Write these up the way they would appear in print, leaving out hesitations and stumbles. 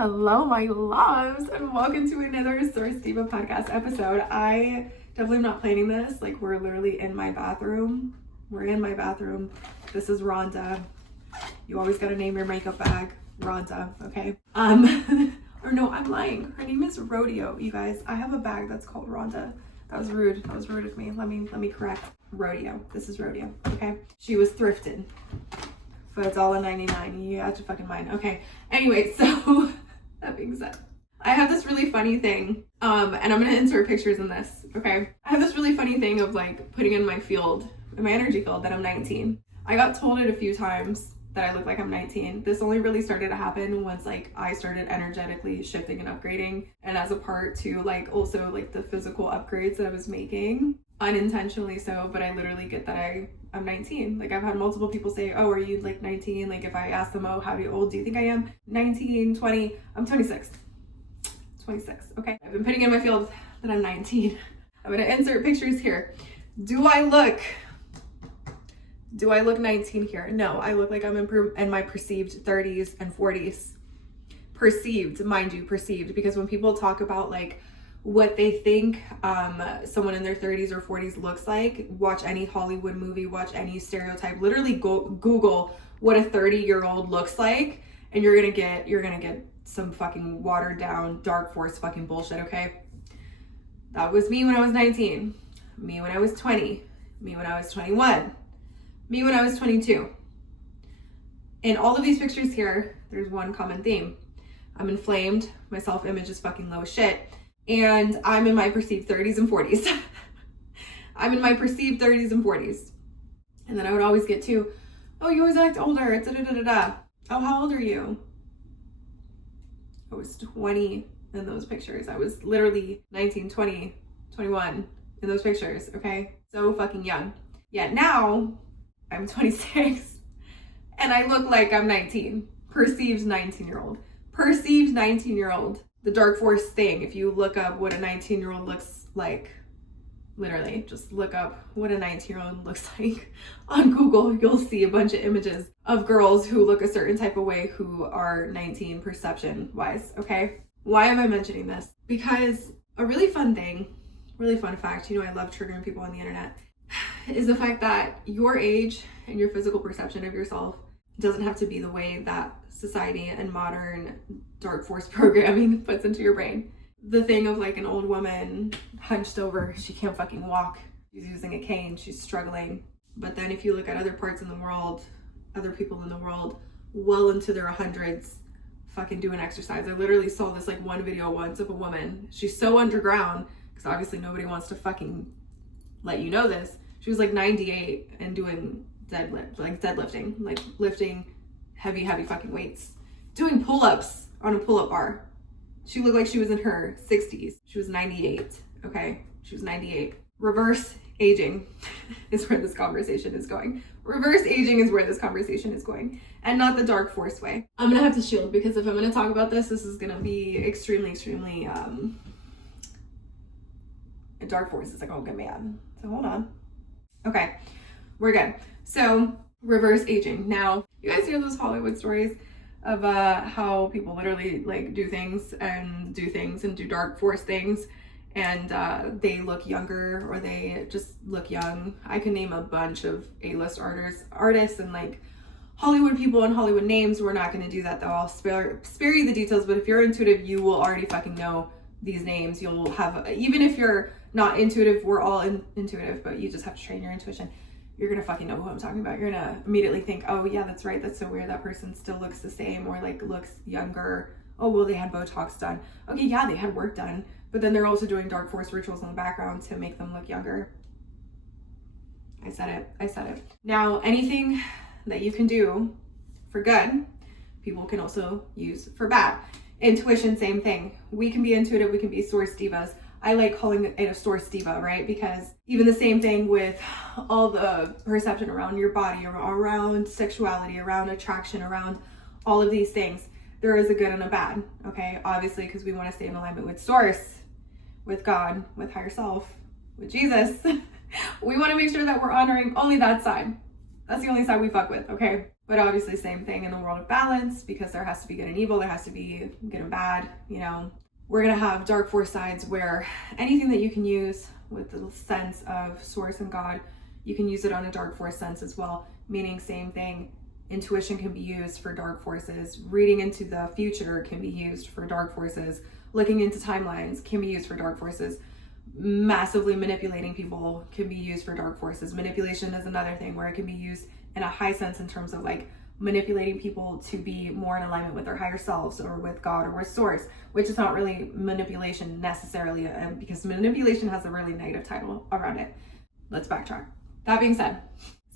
Hello, my loves, and welcome to another Source Diva Podcast episode. I definitely am not planning this. Like, we're literally in my bathroom. We're in my bathroom. This is Rhonda. You always gotta name your makeup bag Rhonda, okay? Or no, I'm lying. Her name is Rodeo, you guys. I have a bag that's called Rhonda. That was rude. That was rude of me. Let me correct. Rodeo. This is Rodeo, okay? She was thrifted. But it's all a 99. You got your fucking mind. Okay. Anyway, so that being said, I have this really funny thing. And I'm gonna insert pictures in this, okay? I have this really funny thing of like putting in my field, in my energy field, that I'm 19. I got told it a few times that I look like I'm 19. This only really started to happen once like I started energetically shifting and upgrading, and as a part to like also like the physical upgrades that I was making, unintentionally so, but I literally get that I'm 19. Like, I've had multiple people say, oh, are you like 19? Like, if I ask them, oh, how old do you think I am? 19, 20, I'm 26. 26, okay? I've been putting in my field that I'm 19. I'm gonna insert pictures here. Do I look 19 here? No, I look like I'm in my perceived 30s and 40s. Perceived, mind you, perceived, because when people talk about like what they think someone in their 30s or 40s looks like, watch any Hollywood movie, watch any stereotype, literally Google what a 30-year-old looks like, and you're gonna get some fucking watered down dark force fucking bullshit, okay? That was me when I was 19, me when I was 20, me when I was 21, me when I was 22. In all of these pictures here, there's one common theme. I'm inflamed, my self-image is fucking low as shit, and I'm in my perceived 30s and 40s. I'm in my perceived 30s and 40s. And then I would always get to, oh, you always act older, da-da-da-da-da. Oh, how old are you? I was 20 in those pictures. I was literally 19, 20, 21 in those pictures, okay? So fucking young. Yet now, I'm 26, and I look like I'm 19. Perceived 19-year-old. Perceived 19-year-old. The dark force thing, if you look up what a 19-year-old looks like, literally just look up what a 19-year-old looks like on Google, you'll see a bunch of images of girls who look a certain type of way who are 19 perception wise, okay? Why am I mentioning this? Because a really fun fact, you know I love triggering people on the internet, is the fact that your age and your physical perception of yourself doesn't have to be the way that society and modern dark force programming puts into your brain. The thing of like an old woman hunched over, she can't fucking walk, she's using a cane, she's struggling. But then if you look at other parts in the world, other people in the world, well into their hundreds, fucking doing exercise. I literally saw this like one video once of a woman, she's so underground, because obviously nobody wants to fucking let you know this. She was like 98 and doing deadlifting, like lifting heavy fucking weights, doing pull-ups on a pull-up bar. She looked like she was in her 60s. She was 98, okay? She was 98. Reverse aging is where this conversation is going. Reverse aging is where this conversation is going, and not the dark force way. I'm gonna have to shield, because if I'm gonna talk about this is gonna be extremely dark force is like, oh, get mad. So hold on. Okay, we're good. So reverse aging. Now, you guys hear those Hollywood stories of how people literally like do things and do dark force things, and they look younger, or they just look young. I can name a bunch of A-list artists and like Hollywood people and Hollywood names. We're not going to do that though. I'll spare you the details, but if you're intuitive, you will already fucking know these names. You'll have, even if you're not intuitive, we're all intuitive, but you just have to train your intuition. You're gonna fucking know who I'm talking about. You're gonna immediately think, oh yeah, that's right, that's so weird, that person still looks the same, or like looks younger. Oh, well, they had Botox done. Okay, yeah, they had work done, but then they're also doing dark force rituals in the background to make them look younger. I said it. Now, anything that you can do for good, people can also use for bad. Intuition, same thing. We can be intuitive, we can be source divas. I like calling it a source diva, right? Because even the same thing with all the perception around your body, around sexuality, around attraction, around all of these things, there is a good and a bad, okay? Obviously, because we want to stay in alignment with source, with God, with higher self, with Jesus. We want to make sure that we're honoring only that side. That's the only side we fuck with, okay? But obviously same thing in the world of balance, because there has to be good and evil, there has to be good and bad, you know. We're gonna have dark force sides where anything that you can use with the sense of source and God, you can use it on a dark force sense as well, meaning same thing. Intuition can be used for dark forces. Reading into the future can be used for dark forces. Looking into timelines can be used for dark forces. Massively manipulating people can be used for dark forces. Manipulation is another thing where it can be used in a high sense in terms of like manipulating people to be more in alignment with their higher selves or with God or with source, which is not really manipulation necessarily, because manipulation has a really negative title around it. Let's backtrack. That being said,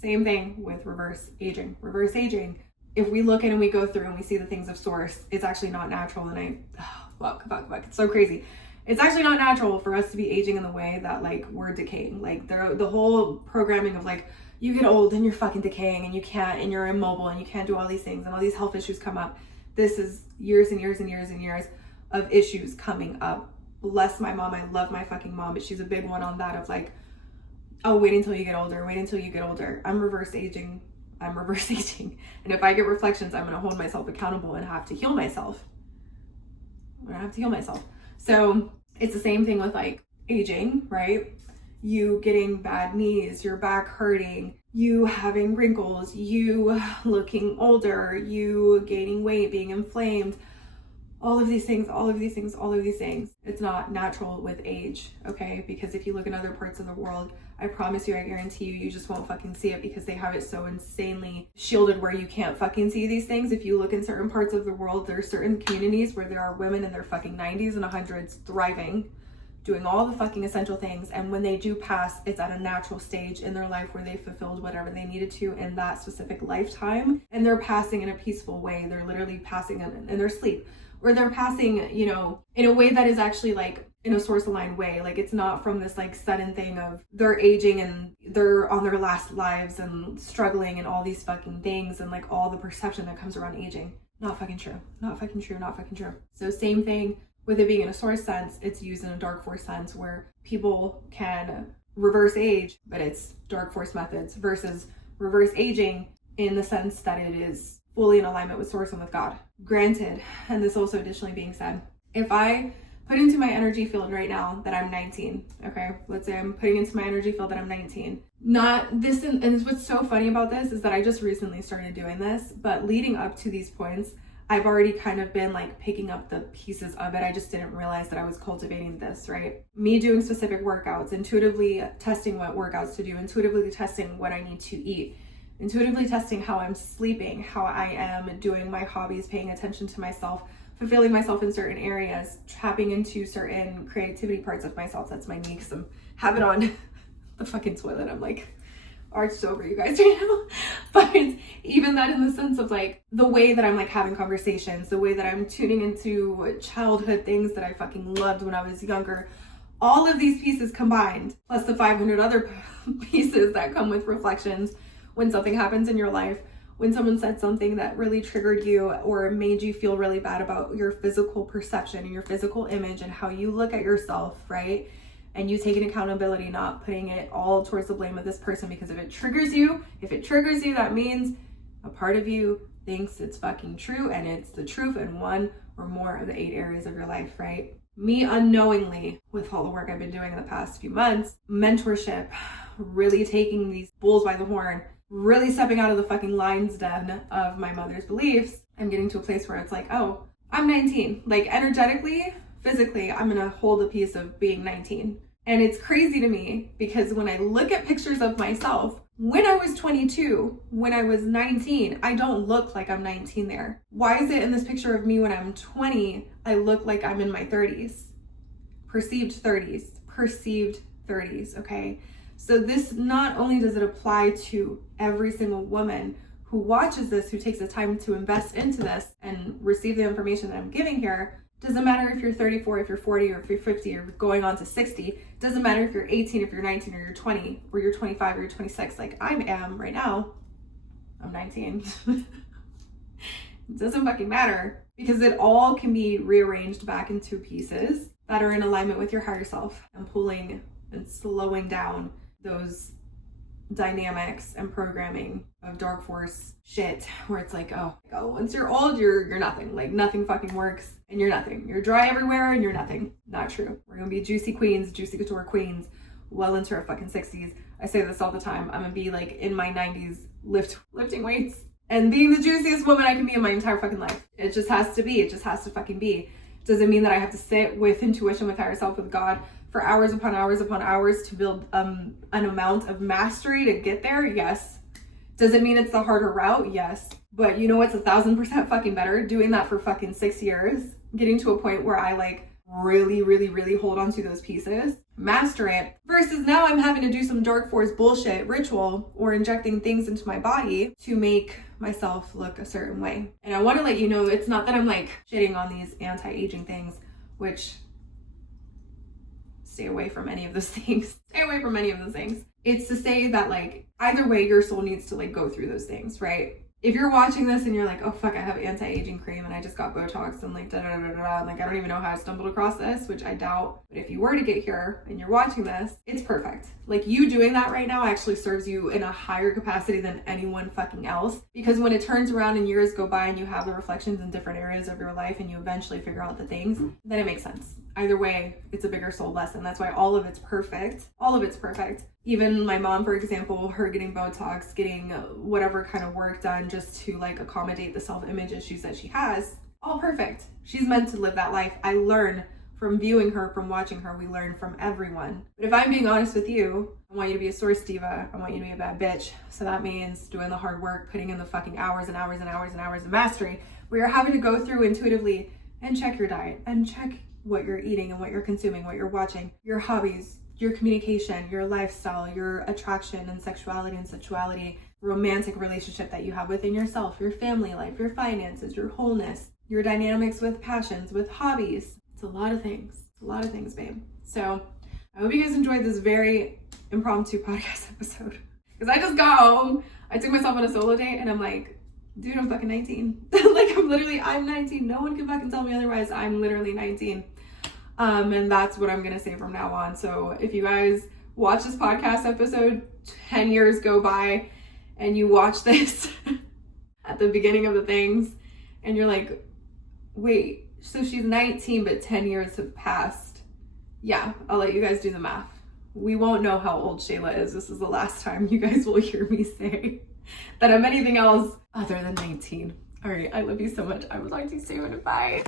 same thing with reverse aging. Reverse aging, if we look in and we go through and we see the things of source, it's actually not natural. And fuck, it's so crazy. It's actually not natural for us to be aging in the way that like we're decaying. Like the whole programming of like, you get old and you're fucking decaying and you can't, and you're immobile and you can't do all these things and all these health issues come up. This is years and years and years and years of issues coming up. Bless my mom. I love my fucking mom, but she's a big one on that of like, oh, wait until you get older. Wait until you get older. I'm reverse aging. And if I get reflections, I'm going to hold myself accountable and have to heal myself. So it's the same thing with like aging, right? You getting bad knees, your back hurting, you having wrinkles, you looking older, you gaining weight, being inflamed, all of these things. It's not natural with age, okay? Because if you look in other parts of the world, I promise you, I guarantee you just won't fucking see it because they have it so insanely shielded where you can't fucking see these things. If you look in certain parts of the world, there are certain communities where there are women in their fucking 90s and 100s thriving, doing all the fucking essential things. And when they do pass, it's at a natural stage in their life where they fulfilled whatever they needed to in that specific lifetime. And they're passing in a peaceful way. They're literally passing in their sleep. Or they're passing, you know, in a way that is actually like in a source aligned way. Like it's not from this like sudden thing of they're aging and they're on their last lives and struggling and all these fucking things and like all the perception that comes around aging. Not fucking true. So same thing with it being in a source sense, it's used in a dark force sense where people can reverse age, but it's dark force methods versus reverse aging in the sense that it is fully in alignment with source and with God. Granted, and this also additionally being said, if I put into my energy field right now that I'm 19, okay, let's say I'm putting into my energy field that I'm 19, not this, and what's so funny about this is that I just recently started doing this, but leading up to these points, I've already kind of been like picking up the pieces of it. I just didn't realize that I was cultivating this, right? Me doing specific workouts, intuitively testing what workouts to do, intuitively testing what I need to eat, intuitively testing how I'm sleeping, how I am doing my hobbies, paying attention to myself, fulfilling myself in certain areas, tapping into certain creativity parts of myself. That's my knee because I'm having on the fucking toilet. I'm like arched over you guys right now. But even that in the sense of like the way that I'm like having conversations, the way that I'm tuning into childhood things that I fucking loved when I was younger, all of these pieces combined, plus the 500 other pieces that come with reflections when something happens in your life, when someone said something that really triggered you or made you feel really bad about your physical perception and your physical image and how you look at yourself, right? And you taking accountability, not putting it all towards the blame of this person, because if it triggers you, that means a part of you thinks it's fucking true and it's the truth in one or more of the 8 areas of your life, right? Me unknowingly, with all the work I've been doing in the past few months, mentorship, really taking these bulls by the horn, really stepping out of the fucking lion's den of my mother's beliefs, I'm getting to a place where it's like, oh, I'm 19. Like energetically, physically, I'm gonna hold a piece of being 19. And it's crazy to me because when I look at pictures of myself, when I was 22, when I was 19, I don't look like I'm 19 there. Why is it in this picture of me when I'm 20, I look like I'm in my 30s? Perceived 30s, okay? So this, not only does it apply to every single woman who watches this, who takes the time to invest into this and receive the information that I'm giving here. Doesn't matter if you're 34, if you're 40, or if you're 50, or going on to 60. Doesn't matter if you're 18, if you're 19, or you're 20, or you're 25, or you're 26, like I am right now. I'm 19. It doesn't fucking matter, because it all can be rearranged back into pieces that are in alignment with your higher self and pulling and slowing down those dynamics and programming of dark force shit where it's like, oh, once you're old, you're nothing. Like nothing fucking works and you're nothing. You're dry everywhere and you're nothing. Not true. We're gonna be juicy queens, juicy couture queens, well into our fucking 60s. I say this all the time. I'm gonna be like in my 90s lifting weights and being the juiciest woman I can be in my entire fucking life. It just has to be. It just has to fucking be. Does it mean that I have to sit with intuition, with higher self, with God for hours upon hours upon hours to build an amount of mastery to get there? Yes. Does it mean it's the harder route? Yes. But you know what's 1,000% fucking better? Doing that for fucking 6 years, getting to a point where I like really, really, really hold on to those pieces, master it, versus now I'm having to do some dark force bullshit ritual or injecting things into my body to make myself look a certain way. And I want to let you know, it's not that I'm like shitting on these anti-aging things, which stay away from any of those things. Stay away from any of those things. It's to say that like either way, your soul needs to like go through those things, right? If you're watching this and you're like, oh fuck, I have anti-aging cream and I just got Botox and like da-da-da-da-da, and like I don't even know how I stumbled across this, which I doubt. But if you were to get here and you're watching this, it's perfect. Like you doing that right now actually serves you in a higher capacity than anyone fucking else. Because when it turns around and years go by and you have the reflections in different areas of your life and you eventually figure out the things, then it makes sense. Either way, it's a bigger soul lesson. That's why all of it's perfect. All of it's perfect. Even my mom, for example, her getting Botox, getting whatever kind of work done just to like accommodate the self-image issues that she has, all perfect. She's meant to live that life. I learn from viewing her, from watching her. We learn from everyone. But if I'm being honest with you, I want you to be a source diva. I want you to be a bad bitch. So that means doing the hard work, putting in the fucking hours and hours and hours and hours of mastery, where you're having to go through intuitively and check your diet and check what you're eating and what you're consuming, what you're watching, your hobbies, your communication, your lifestyle, your attraction and sexuality, romantic relationship that you have within yourself, your family life, your finances, your wholeness, your dynamics with passions, with hobbies. It's a lot of things. It's a lot of things, babe. So I hope you guys enjoyed this very impromptu podcast episode. Because I just got home, I took myself on a solo date and I'm like, dude, I'm fucking 19. Like I'm 19. No one can fucking tell me otherwise. I'm literally 19. And that's what I'm going to say from now on. So if you guys watch this podcast episode, 10 years go by and you watch this at the beginning of the things and you're like, wait, so she's 19, but 10 years have passed. Yeah, I'll let you guys do the math. We won't know how old Sheila is. This is the last time you guys will hear me say that I'm anything else other than 19. All right, I love you so much. I will talk to you soon. Bye.